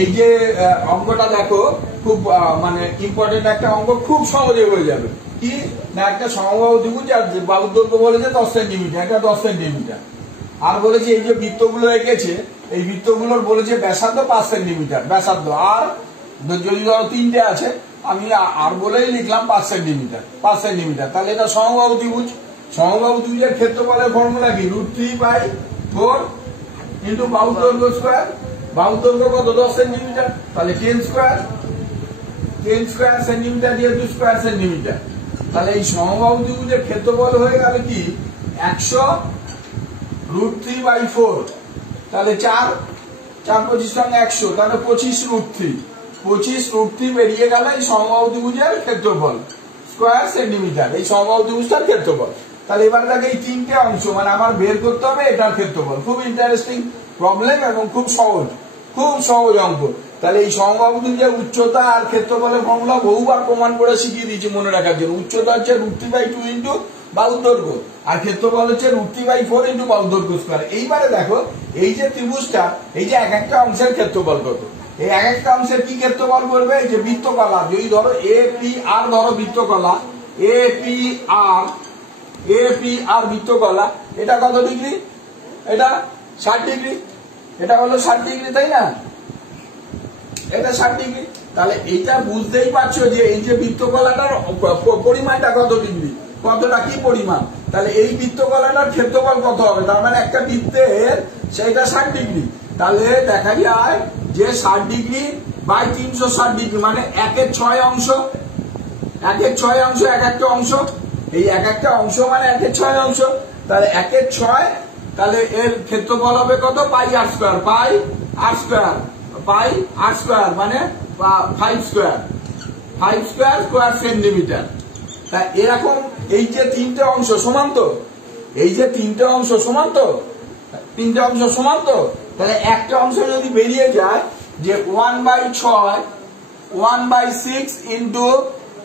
এই যে অঙ্কটা দেখো খুব মানে ইম্পর্টেন্ট একটা অঙ্ক, খুব সহজে হয়ে যাবে। কি না, একটা সমবাহু ত্রিভুজ আর বাহুর দৈর্ঘ্য বলেছে 10 সেন্টিমিটার, এটা 10 সেন্টিমিটার। আর বলেছে এই যে বৃত্তগুলো এঁকেছে, এই বৃত্তগুলোর বলেছে ব্যাসার্ধ 5 সেন্টিমিটার ব্যাসার্ধ। আর যদি ধরো তিনটে আছে, আমি আর বলেই লিখলাম 5 সেন্টিমিটার 5 সেন্টিমিটার। তাহলে এটা সমবাহু ত্রিভুজ। সমবাহু ত্রিভুজের ক্ষেত্রফলের ফর্মুলা কি? √3/4 ইন্টু বাহুর দৈর্ঘ্য স্কোয়ার। বাহুর দৈর্ঘ্য কত? 10 সেন্টিমিটার। তাহলে 10 স্কোয়ার সেন্টিমিটার যেহেতু স্কোয়ার সেন্টিমিটার, তাহলে এই সমবাহু ত্রিভুজের ক্ষেত্রফল হয়ে গেল কি 100 √3/4। তাহলে 4 25 সঙ্গে 100, তাহলে 25√3। 25√3 বেরিয়ে গেল এই সমবাহু ত্রিভুজের ক্ষেত্রফল স্কোয়ার সেন্টিমিটার, এই সমবাহু ত্রিভুজটার ক্ষেত্রফল। তাহলে এবার দেখে এই তিনটে অংশ মানে আমার বের করতে হবে এটার ক্ষেত্রফল। খুব ইন্টারেস্টিং প্রবলেম এবং খুব সহজ অঙ্ক। তাহলে এই সমবাহু ত্রিভুজের উচ্চতা আর ক্ষেত্রফলের ফর্মুলা বহুবার প্রমাণ করে শিখিয়ে দিয়েছি মনে রাখার জন্য। উচ্চতা হচ্ছে √3/2 ইন্টু বাহুর দৈর্ঘ্য, আর ক্ষেত্রফল হচ্ছে √3/4 ইন্টু বাহুর দৈর্ঘ্য স্কোয়ার। এইবারে দেখো এই যে ত্রিভুজটা, এই যে এক একটা অংশের ক্ষেত্রফল কত, এই এক একটা অংশের কি ক্ষেত্রফল করবে? এই যে বৃত্তকলা, যদি ধরো APR ধরো বৃত্তকলা, APR বৃত্তকলা, এটা কত ডিগ্রি? এটা 60 ডিগ্রি। এটা হলো 60 ডিগ্রি, তাই না? এটা 60 ডিগ্রি। তাহলে এইটা বুঝতেই পারছো যে এই যে বৃত্তকলাটার পরিমাণটা কত ডিগ্রি, কতটা কি পরিমাণ। তাহলে এই বৃত্তকলাটার ক্ষেত্রফল কত হবে? তার মানে একটা বৃত্তের সেইটা 60 ডিগ্রি। তাহলে দেখা যায় যে 60 ডিগ্রি বাই 360 ডিগ্রি মানে 1/6 অংশ। 1/6 অংশ এক একটা অংশ, এই এক একটা অংশ মানে 1/6 অংশ। তাহলে 1/6, তাহলে এর ক্ষেত্রফল হবে কত? πr স্কয়ার, πr স্কয়ার মানে 5 স্কয়ার সেন্টিমিটার। তা এরকম এই যে তিনটে অংশ সমান তো, এই যে তিনটে অংশ সমান তো, তিনটে অংশ সমান তো, তাহলে একটা অংশ যদি বেরিয়ে যায় যে 1/6 ইন্টু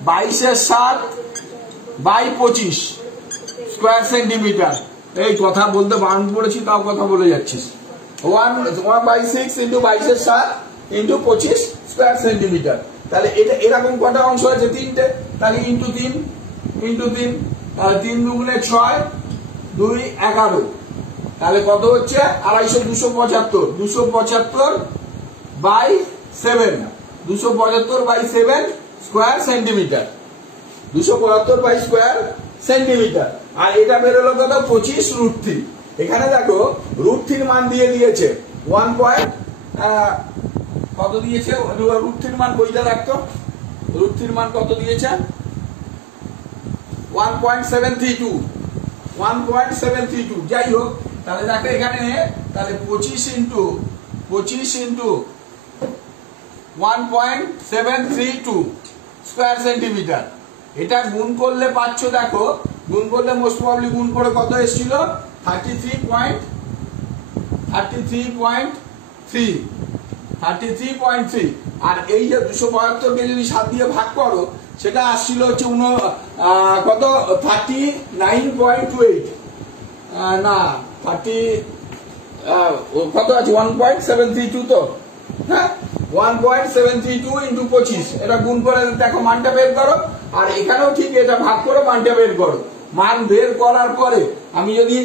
22/7/25 স্কোয়ার সেন্টিমিটার। এই কথা বলতে বারণ পড়েছি, তাও কথা বলে যাচ্ছিস। 1/6 ইন্টু 22/7 ইন্টু 25 স্কোয়ার সেন্টিমিটার। তাহলে এটা এরকম কটা অংশ আছে? তিনটে। তাহলে ইন্টু 3, তাহলে 3 দুগুণে 6, 2 11। তাহলে কত হচ্ছে? 275/7 স্কোয়ার সেন্টিমিটার। 275 square centimetre. আর এটা বেরোলো কত? 25√3। এখানে দেখো √3 মান দিয়ে দিয়েছে 1 পয়েন্ট কত দিয়েছে? √3 মান বইটা রাখতো, √3 মান কত দিয়েছে? 1.732। যাই হোক, তাহলে দেখো এখানে, তাহলে 25 ইন্টু 1.732 স্কোয়ার সেন্টিমিটার। এটা গুণ করলে পাচ্ছ, দেখো গুণ করলে মোস্ট প্রবাবলি গুণ করে কত এসেছিল? 33.3। আর এই যে 275 কে যদি 7 দিয়ে ভাগ করো, সেটা আসছিল হচ্ছে কত? 39.28 না 30 কত আছে? 1.732 তো, হ্যাঁ 1.732 ইন্টু 25। এটা গুণ করে দেখো মানটা বের করো, আর এখানেও ঠিক এটা ভাগ করো, মানটা বের করো। মান বের করার পরে আমি যদি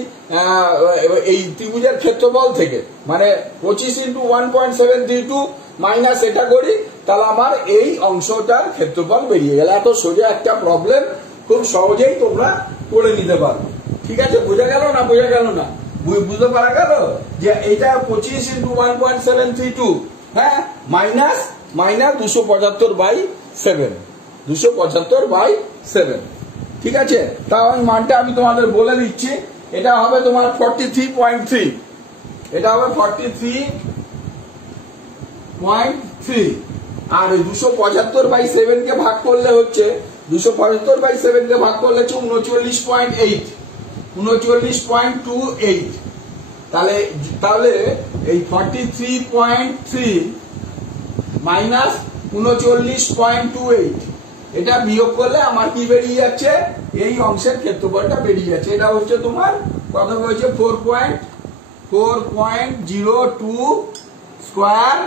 এই ত্রিভুজের ক্ষেত্রফল থেকে মানে 25 ইন্টু 1.732 মাইনাস এটা করি, তাহলে আমার এই অংশটার ক্ষেত্রফল বেরিয়ে গেল। এত সোজা একটা প্রবলেম, খুব সহজেই তোমরা করে নিতে পারো। ঠিক আছে, বোঝা গেল না? বুঝতে পারা গেল যে এইটা 25 ইন্টু 1.732, হ্যাঁ, মাইনাস 275/7। ঠিক আছে, তাও আমি মানটা আমি তোমাদের বলে দিচ্ছি। এটা হবে তোমার 43.3। এটা হবে 43.3। আর 275/7 কে ভাগ করলে হচ্ছে 275/7 কে ভাগ করলে হচ্ছে 39.28। তাহলে এই 43.3 মাইনাস 39.28 এটা বিয়োগ করলে আমার কি বেরিয়ে যাচ্ছে? এই অংশের ক্ষেত্রফলটা বেরিয়ে যাচ্ছে। এটা হচ্ছে তোমার কত হয়েছে? 4.02 স্কোয়ার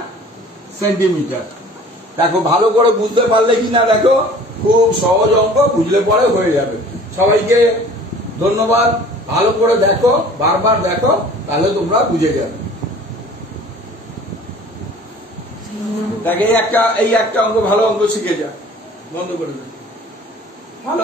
সেন্টিমিটার। দেখো ভালো করে বুঝতে পারলে কি না, দেখো খুব সহজ অঙ্ক, বুঝলে পরে হয়ে যাবে। সবাইকে ধন্যবাদ। ভালো করে দেখো, বারবার দেখো, তাহলে তোমরা বুঝে যাবে। দেখ এই একটা অঙ্ক, ভালো অঙ্ক শিখে যা, বন্ধ করে দে। ভালো